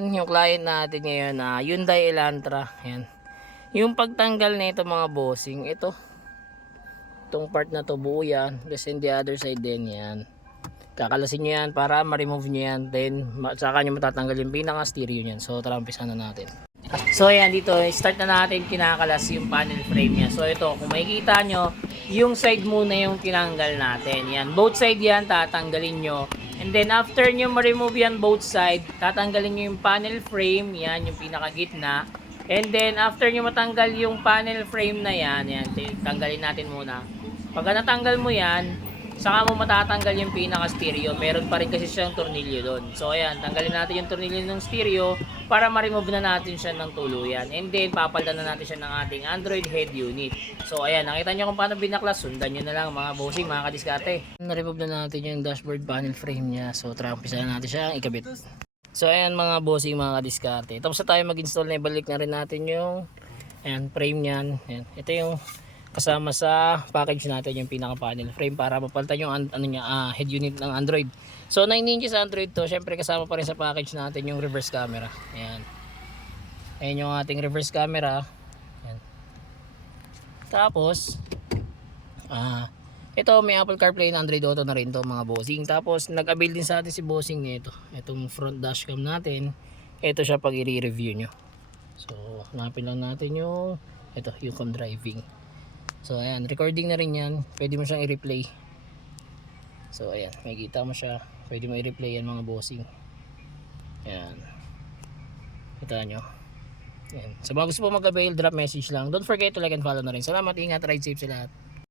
Yung client natin ngayon na Hyundai Elantra. Ayan. Yung pagtanggal nito mga bossing, itong part na to buo yan. Kasi the other side din yan. Kakalasin nyo yan para ma-remove nyo yan. Then saka nyo matatanggal yung pinaka stereo nyan. So tara, umpisan na natin. So ayan, dito start na natin kinakalas yung panel frame nya. So ito, kung makikita nyo, yung side muna yung tinanggal natin. Yan, both side yan tatanggalin nyo. And then after nyo ma-remove yan both side, tatanggalin nyo yung panel frame. Yan, yung pinaka gitna. And then after nyo matanggal yung panel frame na yan, tanggalin natin muna. Pagka natanggal mo yan, saka mo matatanggal yung pinaka stereo. Meron pa rin kasi siyang tornilyo doon. So ayan, tanggalin natin yung tornilyo ng stereo para ma-remove na natin siya ng tuluyan. And then papalitan na natin siya ng ating Android head unit. So ayan, nakita nyo kung paano binaklas. Sundan nyo na lang mga bossing, mga kadiskarte. Na-remove na natin yung dashboard panel frame nya. So tara, umpisa na natin siya ikabit. So ayan mga bossing, mga kadiskarte. Tapos na tayo mag-install na, ibalik na rin natin yung ayan, frame nyan. Ayan. Ito yung kasama sa package natin, yung pinaka panel frame para mapalitan yung head unit ng Android. So 9 inches Android to. Syempre kasama pa rin sa package natin yung reverse camera. Ayan. Ayan yung ating reverse camera. Ayan. Tapos ito may Apple CarPlay and Android Auto na rin to mga bossing. Tapos nag-avail din sa atin si bossing nito. Itong front dashcam natin. Ito siya pag i-review nyo. So hanapin lang natin yung Yukon driving. So ayan, recording na rin yan. Pwede mo siyang i-replay. So ayan, makikita mo siya. Pwede mo i-replay yan mga bossing. Ayan. Kita nyo. Ayan. So mga gusto po mag-avail, drop message lang. Don't forget to like and follow na rin. Salamat, ingat, ride safe sa lahat.